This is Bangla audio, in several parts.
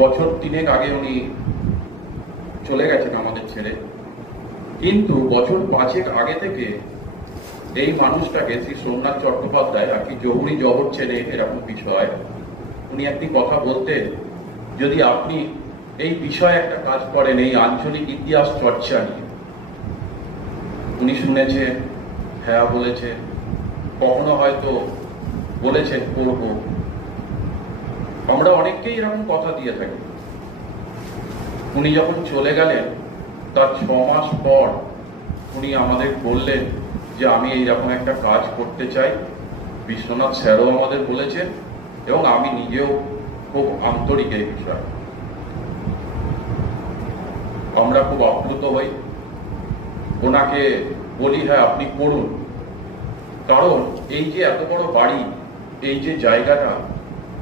বছর তিনেক আগে উনি চলে গেছেন আমাদের ছেড়ে। কিন্তু বছর পাঁচেক আগে থেকে এই মানুষটাকে শ্রী সোমনাথ চট্টোপাধ্যায় আর কি জহুরি জহর ছেলে এরকম বিষয়, উনি একটি কথা বলতেন যদি আপনি এই বিষয়ে একটা কাজ করেন, এই আঞ্চলিক ইতিহাস চর্চা নিয়ে। উনি শুনেছেন হ্যাঁ বলেছে, কখনো হয়তো বলেছেন, করব। আমরা অনেককেই এরকম কথা দিয়ে থাকি। উনি যখন চলে গেলেন, তার ছ মাস পর উনি আমাদের বললেন যে, আমি এইরকম একটা কাজ করতে চাই। বিশ্বনাথ স্যারও আমাদের বলেছেন এবং আমি নিজেও খুব আন্তরিক এই বিষয়ে। আমরা খুব আপ্লুত হই। ওনাকে বলি হ্যাঁ আপনি করুন। কারণ এই যে এত বড় বাড়ি, এই যে জায়গাটা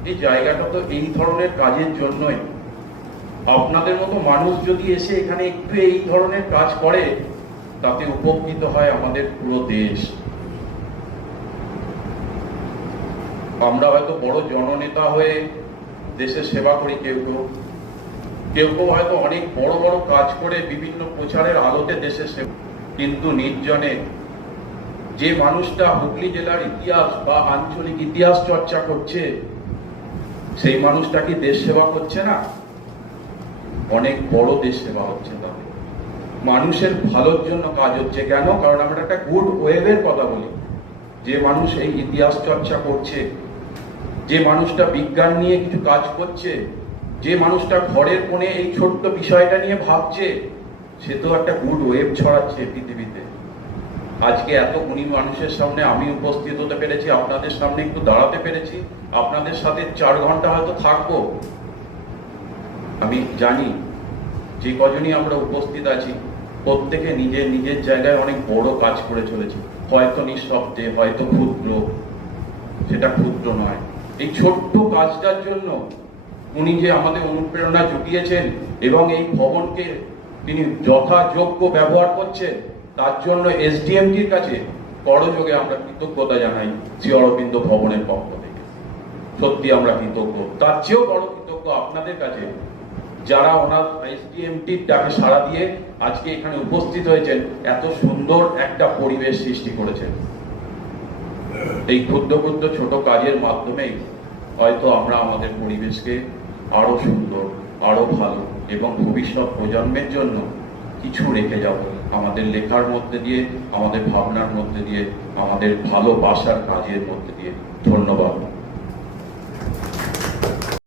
এই জায়গাটা তো এই ধরনের কাজের জন্যই। আপনাদের মতো মানুষ যদি এসে এখানে একটু এই ধরনের কাজ করে, তাতে উপকৃত হয় আমাদের পুরো দেশ। আমরা হয়তো বড় জননেতা হয়ে দেশের সেবা করি কেউ কেউ। কেউ কেউ হয়তো অনেক বড় বড় কাজ করে বিভিন্ন প্রচারের আলোতে দেশের সেবা কিন্তু নির্জনে যে মানুষটা হুগলি জেলার ইতিহাস বা আঞ্চলিক ইতিহাস চর্চা করছে সেই মানুষটা কি দেশ সেবা করছে না? অনেক বড় দেশ সেবা হচ্ছে তাদের মানুষের ভালোর জন্য কাজ হচ্ছে কেন? কারণ আমরা একটা গুড ওয়েভের কথা বলি। যে মানুষ এই ইতিহাস চর্চা করছে, যে মানুষটা বিজ্ঞান নিয়ে কিছু কাজ করছে, যে মানুষটা ঘরের কোণে এই ছোট্ট বিষয়টা নিয়ে ভাবছে, সে তো একটা গুড ওয়েভ ছড়াচ্ছে পৃথিবীতে। আজকে এত গুণী মানুষের সামনে আমি উপস্থিত হতে পেরেছি, আপনাদের সামনে একটু দাঁড়াতে পেরেছি, আপনাদের সাথে চার ঘণ্টা হয়তো থাকব। আমি জানি যে কজনই আমরা উপস্থিত আছি, প্রত্যেকে নিজের নিজের জায়গায় অনেক বড় কাজ করে চলেছে। হয়তো নিঃশব্দে, হয়তো ক্ষুদ্র, সেটা ক্ষুদ্র নয়। এই ছোট্ট কাজটার জন্য উনি যে আমাদের অনুপ্রেরণা জুটিয়েছেন এবং এই ভবনকে তিনি যথাযোগ্য ব্যবহার করছেন তার জন্য এসডিএমটির কাছে করযোগে আমরা কৃতজ্ঞতা জানাই শ্রী অরবিন্দ ভবনের পক্ষ থেকে। সত্যি আমরা কৃতজ্ঞ। তার চেয়েও বড় কৃতজ্ঞ আপনাদের কাছে, যারা ওনার এসডিএমটির ডাকে সাড়া দিয়ে আজকে এখানে উপস্থিত হয়েছেন, এত সুন্দর একটা পরিবেশ সৃষ্টি করেছেন। এই ক্ষুদ্র ক্ষুদ্র ছোট কাজের মাধ্যমেই হয়তো আমরা আমাদের পরিবেশকে আরও সুন্দর, আরও ভালো এবং ভবিষ্যৎ প্রজন্মের জন্য কিছু রেখে যাব। আমাদের লেখার মধ্যে দিয়ে আমাদের ভাবনার মধ্যে দিয়ে আমাদের ভালোবাসার কাজের মধ্যে দিয়ে। ধন্যবাদ।